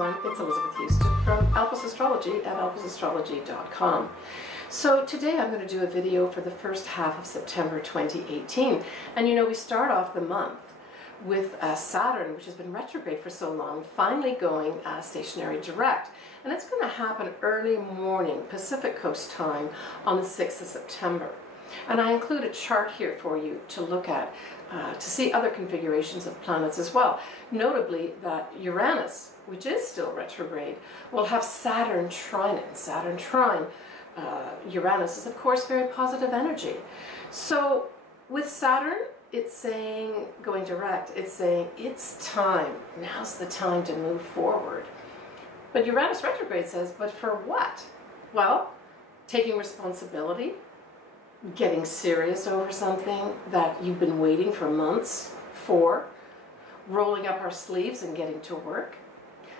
everyone, it's Elizabeth Huston from Astrology at elvisastrology.com. So today I'm going to do a video for the first half of September 2018. And you know, we start off the month with Saturn, which has been retrograde for so long, finally going stationary direct. And it's going to happen early morning Pacific Coast time on the 6th of September. And I include a chart here for you to look at to see other configurations of planets as well. Notably that Uranus, which is still retrograde, will have Saturn trine. Saturn trine Uranus is of course very positive energy. So with Saturn, it's saying, going direct, it's saying it's time. Now's the time to move forward. But Uranus retrograde says, but for what? Well, taking responsibility, getting serious over something that you've been waiting for months for, rolling up our sleeves and getting to work.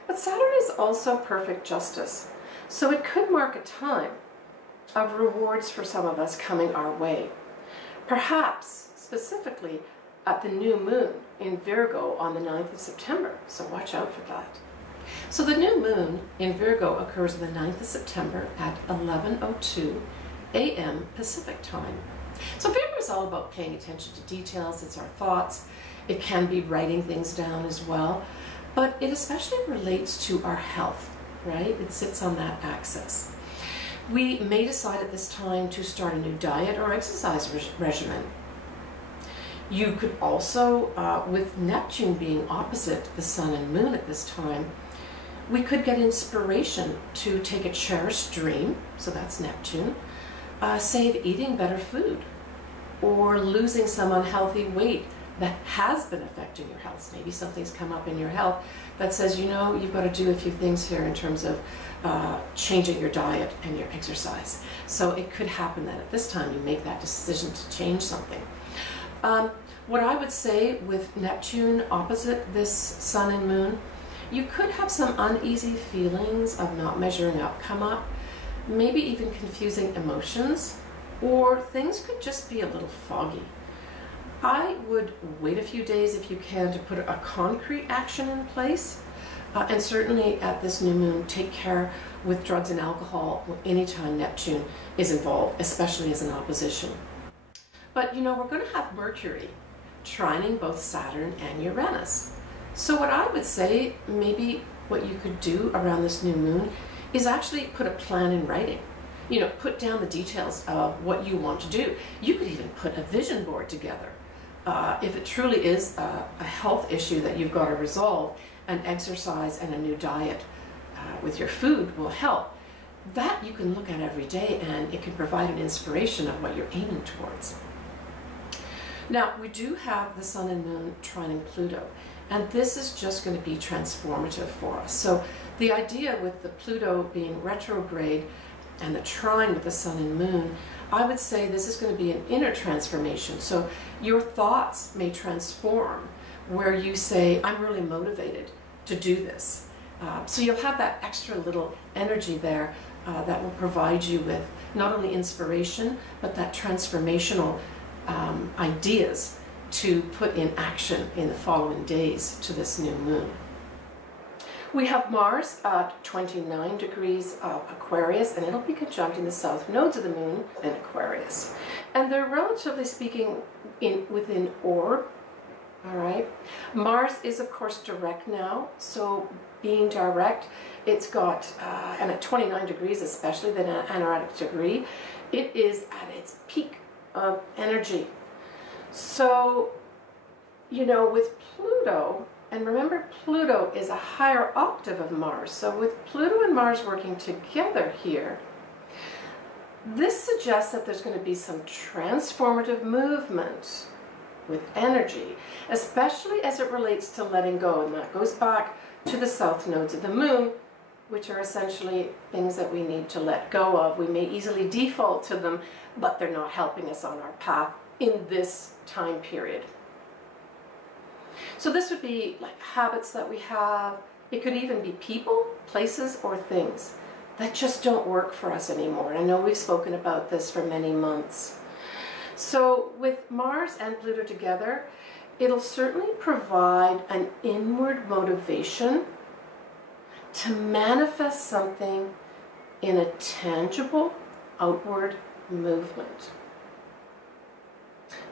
But Saturn is also perfect justice. So it could mark a time of rewards for some of us coming our way. Perhaps specifically at the new moon in Virgo on the 9th of September. So watch out for that. So the new moon in Virgo occurs on the 9th of September at 11:02 a.m. Pacific time. So Virgo is all about paying attention to details. It's our thoughts. It can be writing things down as well, but it especially relates to our health, right? It sits on that axis. We may decide at this time to start a new diet or exercise regimen. You could also, with Neptune being opposite the Sun and Moon at this time, we could get inspiration to take a cherished dream, so that's Neptune, say eating better food, or losing some unhealthy weight that has been affecting your health. Maybe something's come up in your health that says, you know, you've got to do a few things here in terms of changing your diet and your exercise. So it could happen that at this time you make that decision to change something. What I would say with Neptune opposite this Sun and Moon, you could have some uneasy feelings of not measuring up come up, maybe even confusing emotions, or things could just be a little foggy. I would wait a few days if you can to put a concrete action in place, and certainly at this new moon take care with drugs and alcohol anytime Neptune is involved, especially as an opposition. But you know, we're going to have Mercury trining both Saturn and Uranus. So what I would say, maybe what you could do around this new moon is actually put a plan in writing. You know, put down the details of what you want to do. You could even put a vision board together. If it truly is a health issue that you've got to resolve, an exercise and a new diet with your food will help. That you can look at every day, and it can provide an inspiration of what you're aiming towards. Now, we do have the Sun and Moon trining Pluto, and this is just going to be transformative for us. So the idea with the Pluto being retrograde and the trine with the Sun and Moon, I would say this is going to be an inner transformation. So your thoughts may transform where you say, I'm really motivated to do this. So you'll have that extra little energy there that will provide you with not only inspiration, but that transformational ideas to put in action in the following days to this new moon. We have Mars at 29 degrees of Aquarius, and it'll be conjuncting the south nodes of the moon in Aquarius. And they're relatively speaking within orb, all right? Mars is of course direct now, so being direct, it's got, and at 29 degrees especially, the anaretic degree, it is at its peak of energy. So, you know, with Pluto, and remember Pluto is a higher octave of Mars, so with Pluto and Mars working together here, this suggests that there's going to be some transformative movement with energy, especially as it relates to letting go, and that goes back to the south nodes of the moon, which are essentially things that we need to let go of. We may easily default to them, but they're not helping us on our path in this time period. So this would be like habits that we have. It could even be people, places, or things that just don't work for us anymore. I know we've spoken about this for many months. So with Mars and Pluto together, it'll certainly provide an inward motivation to manifest something in a tangible outward movement.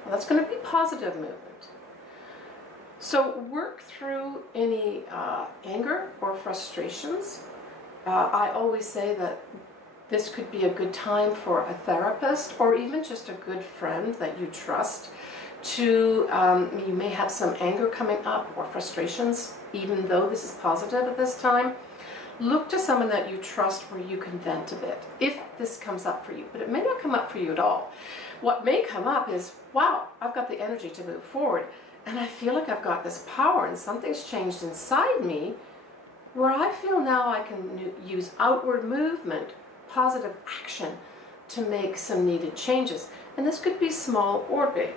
Well, that's going to be positive movement. So work through any anger or frustrations. I always say that this could be a good time for a therapist or even just a good friend that you trust to, you may have some anger coming up or frustrations, even though this is positive at this time. Look to someone that you trust where you can vent a bit, if this comes up for you, but it may not come up for you at all. What may come up is, wow, I've got the energy to move forward, and I feel like I've got this power and something's changed inside me where I feel now I can use outward movement, positive action to make some needed changes. And this could be small or big.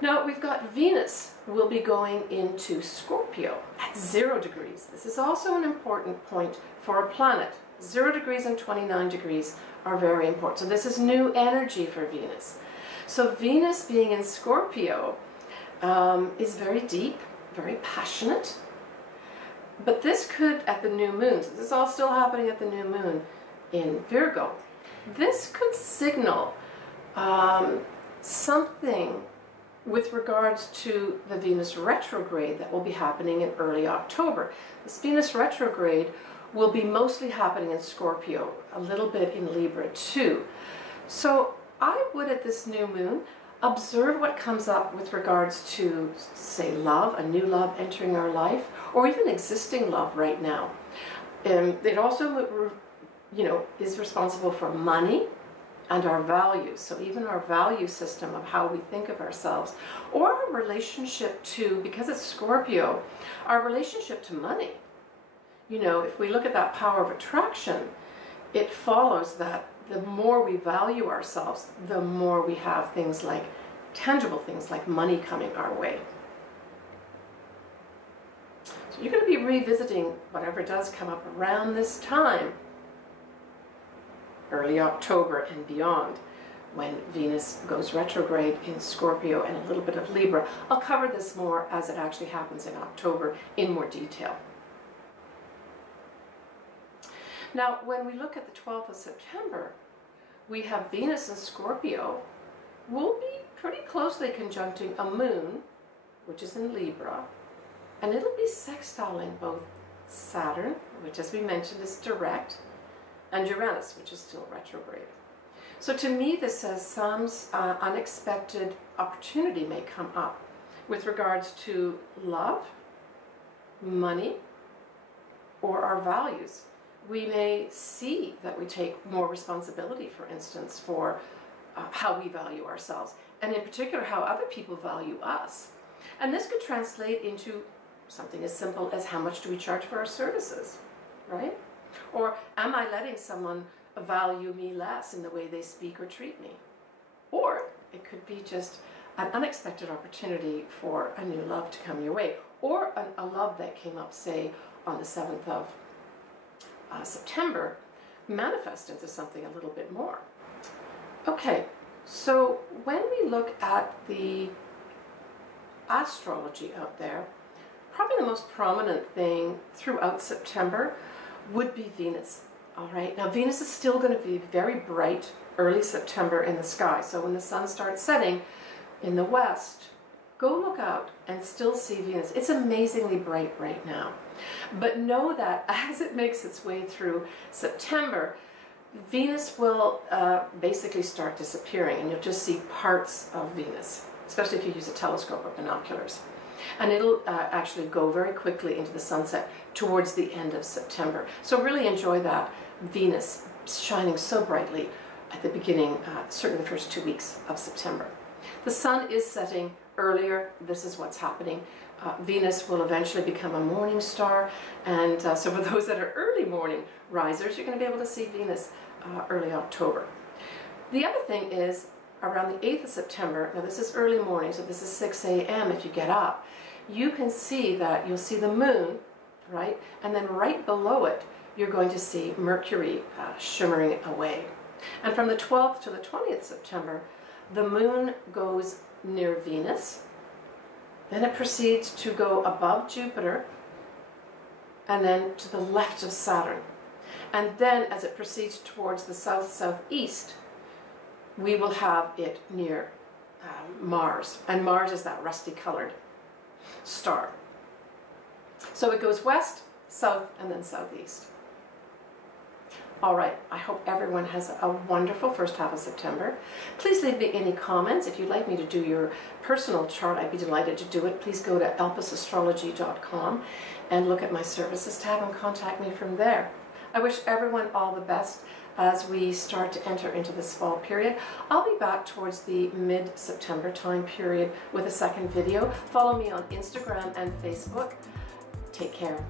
Now we've got Venus will be going into Scorpio at 0 degrees. This is also an important point for a planet. 0 degrees and 29 degrees are very important. So this is new energy for Venus. So Venus being in Scorpio is very deep, very passionate. But this could, at the new moon, so this is all still happening at the new moon in Virgo, this could signal something with regards to the Venus retrograde that will be happening in early October. This Venus retrograde will be mostly happening in Scorpio, a little bit in Libra too. So I would, at this new moon, observe what comes up with regards to, say, love, a new love entering our life, or even existing love right now. It also, is responsible for money and our values. So even our value system of how we think of ourselves, or our relationship to, because it's Scorpio, our relationship to money. If we look at that power of attraction, it follows that the more we value ourselves, the more we have things like, tangible things like money coming our way. So you're going to be revisiting whatever does come up around this time, early October and beyond, when Venus goes retrograde in Scorpio and a little bit of Libra. I'll cover this more as it actually happens in October in more detail. Now, when we look at the 12th of September, we have Venus in Scorpio will be pretty closely conjuncting a moon, which is in Libra, and it'll be sextiling both Saturn, which as we mentioned is direct, and Uranus, which is still retrograde. So to me, this says some unexpected opportunity may come up with regards to love, money, or our values. We may see that we take more responsibility, for instance, for how we value ourselves, and in particular how other people value us. And this could translate into something as simple as how much do we charge for our services, right? Or am I letting someone value me less in the way they speak or treat me? Or it could be just an unexpected opportunity for a new love to come your way, or a love that came up, say, on the 7th of September, manifest into something a little bit more. Okay, so when we look at the astrology out there, probably the most prominent thing throughout September would be Venus. All right, now Venus is still going to be very bright early September in the sky. So when the sun starts setting in the west, go look out and still see Venus. It's amazingly bright right now. But know that as it makes its way through September, Venus will basically start disappearing, and you'll just see parts of Venus, especially if you use a telescope or binoculars. And it'll actually go very quickly into the sunset towards the end of September. So really enjoy that Venus shining so brightly at the beginning, certainly the first 2 weeks of September. The sun is setting earlier. This is what's happening. Venus will eventually become a morning star, and so for those that are early morning risers, you're going to be able to see Venus early October. The other thing is, around the 8th of September, now this is early morning, so this is 6 a.m. if you get up, you can see that you'll see the moon, right? And then right below it, you're going to see Mercury shimmering away. And from the 12th to the 20th September, the moon goes near Venus, then it proceeds to go above Jupiter, and then to the left of Saturn. And then as it proceeds towards the south-southeast, we will have it near Mars. And Mars is that rusty colored star. So it goes west, south, and then southeast. All right, I hope everyone has a wonderful first half of September. Please leave me any comments. If you'd like me to do your personal chart, I'd be delighted to do it. Please go to elpisastrology.com and look at my services tab and contact me from there. I wish everyone all the best as we start to enter into this fall period. I'll be back towards the mid-September time period with a second video. Follow me on Instagram and Facebook. Take care.